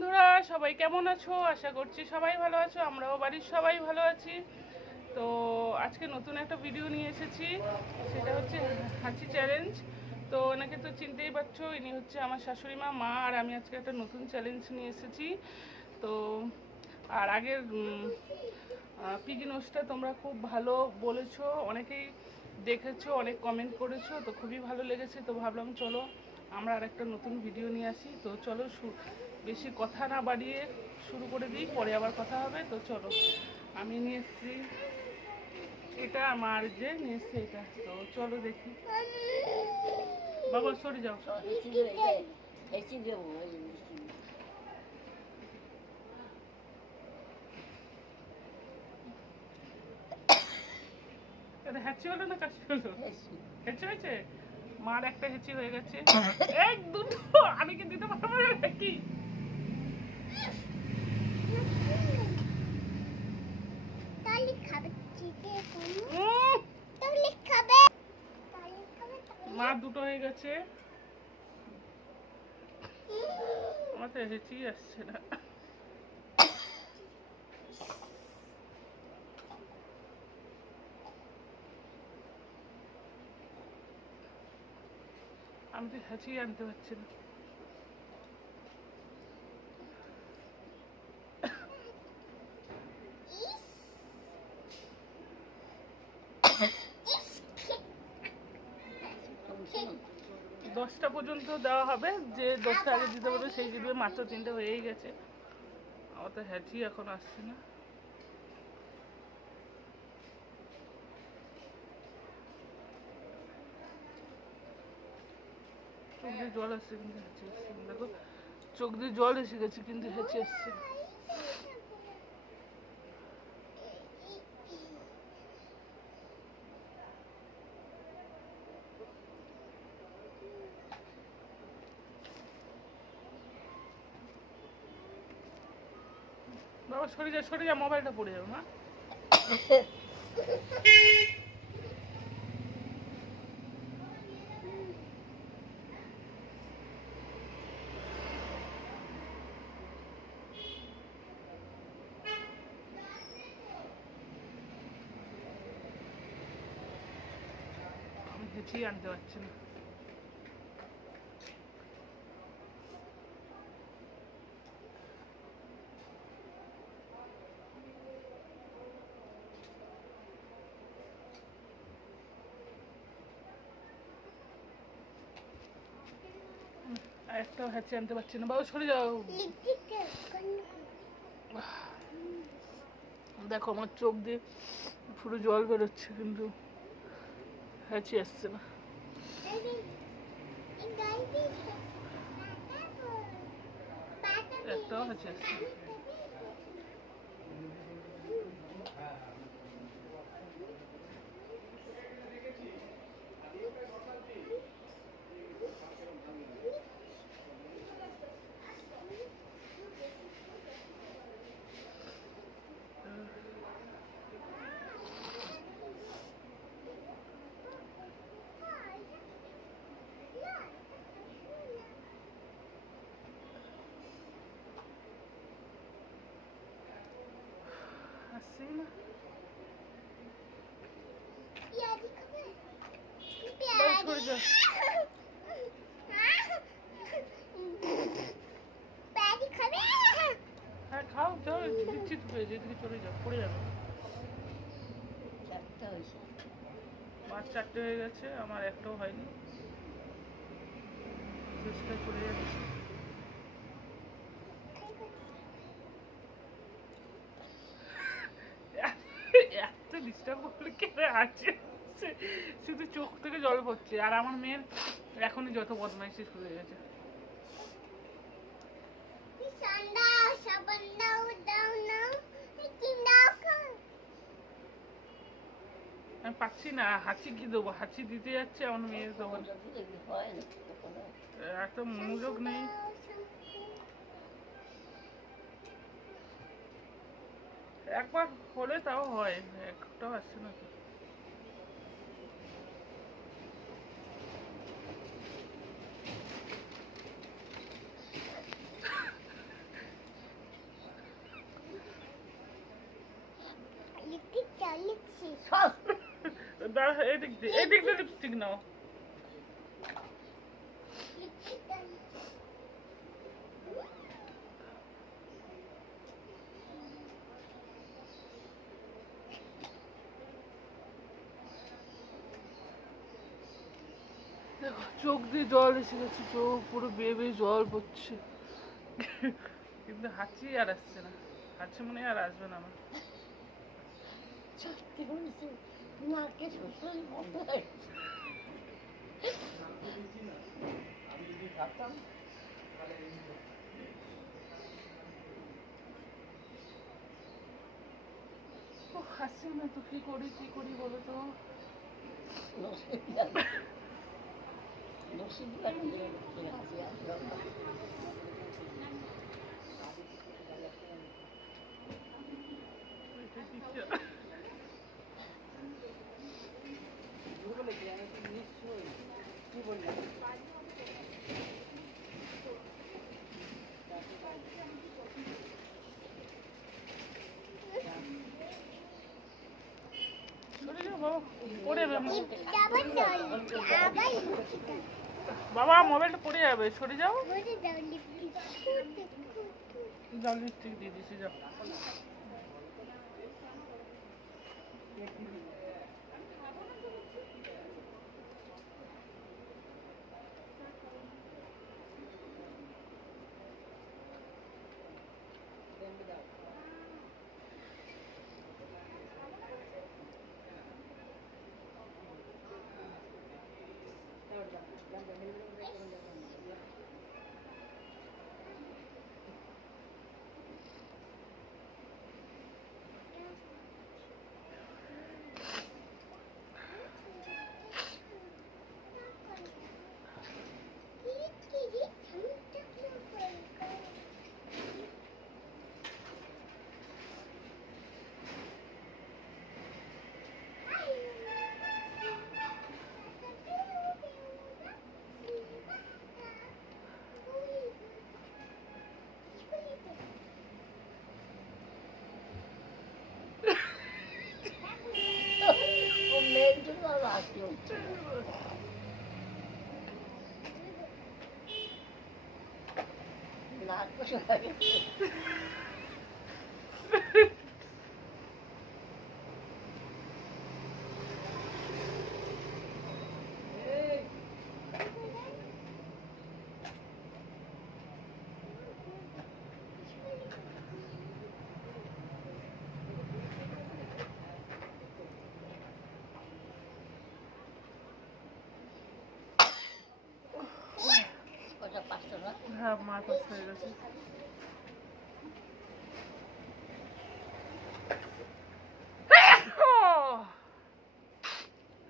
বন্ধুরা, সবাই কেমন আছো? আশা করছি সবাই ভালো আছো। আমরাও বাড়ির সবাই ভালো আছি। তো আজকে নতুন একটা ভিডিও নিয়ে এসেছি, সেটা হচ্ছে হাঁচি চ্যালেঞ্জ। তো ওনাকে তো চিনতেই পারছো, ইনি হচ্ছে আমার শাশুড়ি মা। আর আমি আজকে একটা নতুন চ্যালেঞ্জ নিয়ে এসেছি। তো আর আগের পিজি নোটসটা তোমরা খুব ভালো বলেছো, অনেকেই দেখেছো, অনেক কমেন্ট করেছো, তো খুবই ভালো লেগেছে। তো ভাবলাম চলো আমরা আর একটা নতুন ভিডিও নিয়ে আসি। তো চলো বেশি কথা না বাড়িয়ে শুরু করে দিই, পরে আবার কথা হবে। তো চলো, আমি নিয়ে এসেছি এটা, আমার যে নিয়ে এসছে এটা। তো চলো দেখি। বাবা সরে যাও। এটা হ্যাচি হলো না কাশি হলো? হেঁচি হয়েছে, মার একটা হেঁচি হয়ে গেছে। এক দুটো আমি কি দিতে পারবো নাকি? মা দুটো হয়ে গেছে, আমার তো হেঁচি আসছে না। আমি তো হেঁচি আনতে পারছি না। দশটা পর্যন্ত দেওয়া হবে, যে 10টা আগে দিতে পারবে সেই জিতবে। মাত্র 3টে হয়েই গেছে, আমার তো হ্যাচি এখন আসছে না। চোখ দিয়ে জল আসছে কিন্তু হেঁচি আসছে না। দেখো, চোখ দিয়ে জল এসে গেছে কিন্তু হেঁচি আসছে না। বাবা সরে যা, সরে যা, মোবাইলটা পড়ে যাবে। মা আমি হেঁচি আনতে পারছি না। একটাও হ্যাচি আনতে পারছি না। বাবা সরে যাও। দেখো, আমার চোখ দিয়ে পুরো জল বেরোচ্ছে কিন্তু হ্যাচি আসছে না। একটাও হ্যাচি আসছে না। আসছেই না। সরে যাও। হ্যাঁ খাও, যাও, দিচ্ছি তো, যেদিকে চলে যাও, পড়ে যাবে। মাছ 4টে হয়ে গেছে, আমার একটাও হয়নি। চেষ্টায় চলে যাচ্ছে। এত ডিস্টার্ব করলে কেটে আছে, শুধু চোখ থেকে জল পড়ছে। আর আমার মেয়ের এখনই যত বদমাইশি শুরু হয়ে গেছে। আমি পাচ্ছি না, হাঁচি কি দেবো? হাঁচি দিতে যাচ্ছে আমার মেয়ের, তখন এত মনোযোগ নেই। একবার হলে তাও হয়, একটাও আসছে না। এদিক দিয়ে লিপস্টিক নাও। দেখো চোখ দিয়ে জল এসে গেছে, চোখ পুরো বেয়ে বেয়ে জল পড়ছে, কিন্তু হাঁচি আর আসছে না, হাঁচি মনে হয় আর আসবে না আমার। হাসি না তো কি করি বলো তো। বাবা মোবাইলটা পড়ে যাবে, সরে যাও। যাও লিপস্টিক দিয়ে দিছি, যাও। হ্যাঁ মার পাশ হয়ে গেছে।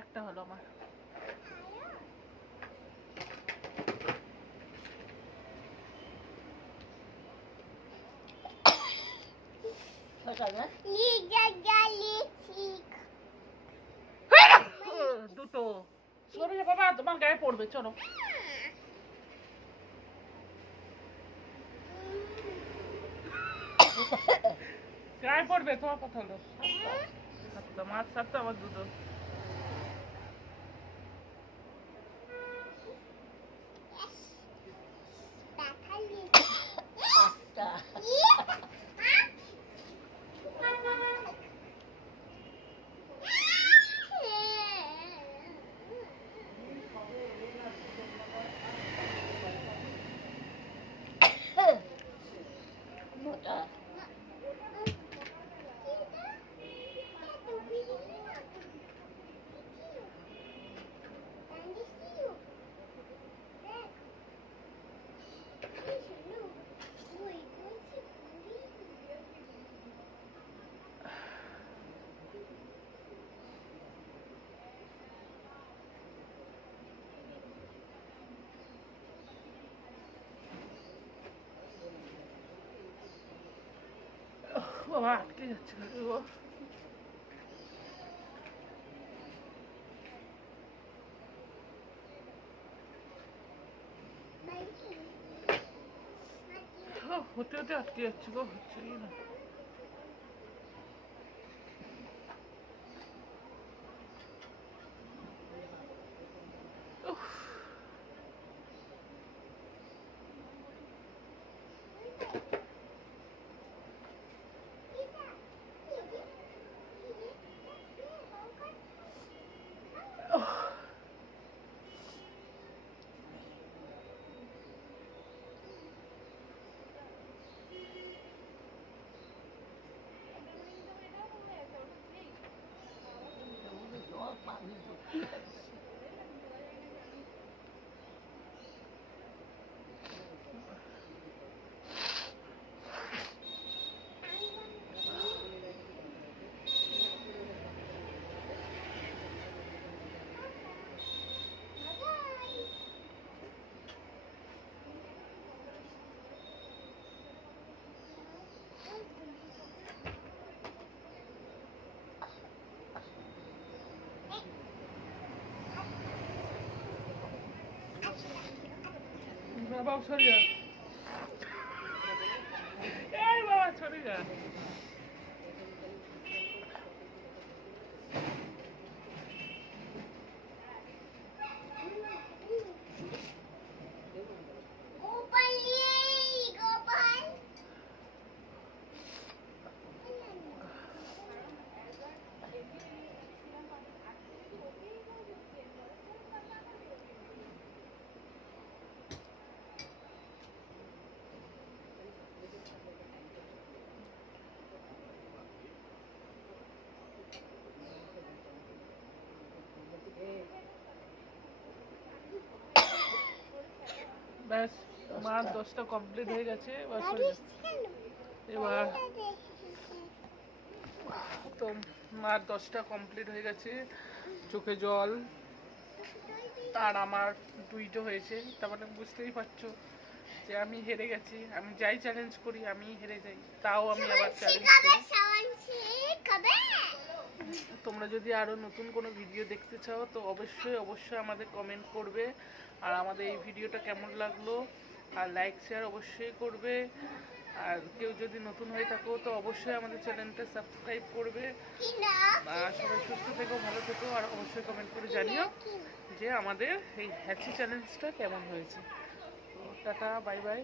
একটা হলো আমার। দুটো সরে যা বাবা, তোমার গায়ে পড়বে, চলো। গায়ে পড়বে, তোমার কথা হলো। সাতটা মাছ, সাতটা আমার দুটো। বাবা আটকে যাচ্ছে গো। হতে হতে আটকে যাচ্ছে গো, হচ্ছে না। বাবা সরে যা, এই বাবা সরে যা। ব্যাস, মার 10টা কমপ্লিট হয়ে গেছে। এবার তো মার 10টা কমপ্লিট হয়ে গেছে, চোখে জল। আর আমার 2টো হয়েছে। তার মানে বুঝতেই পারছো যে আমি হেরে গেছি। আমি যাই চ্যালেঞ্জ করি আমি হেরে যাই, তাও আমি আবার চ্যালেঞ্জ করি। তোমরা যদি আরো নতুন কোনো ভিডিও দেখতে চাও তো অবশ্যই আমাদের কমেন্ট করবে। আর আমাদের এই ভিডিওটা কেমন লাগলো আর লাইক শেয়ার অবশ্যই করবে। আর কেউ যদি নতুন হয়ে থাকো তো অবশ্যই আমাদের চ্যানেলটা সাবস্ক্রাইব করবে। আর সবাই সুস্থ থেকো, ভালো থেকো। আর অবশ্যই কমেন্ট করে জানিও যে আমাদের এই হ্যাচি চ্যালেঞ্জটা কেমন হয়েছে। তো টাটা, বাই বাই।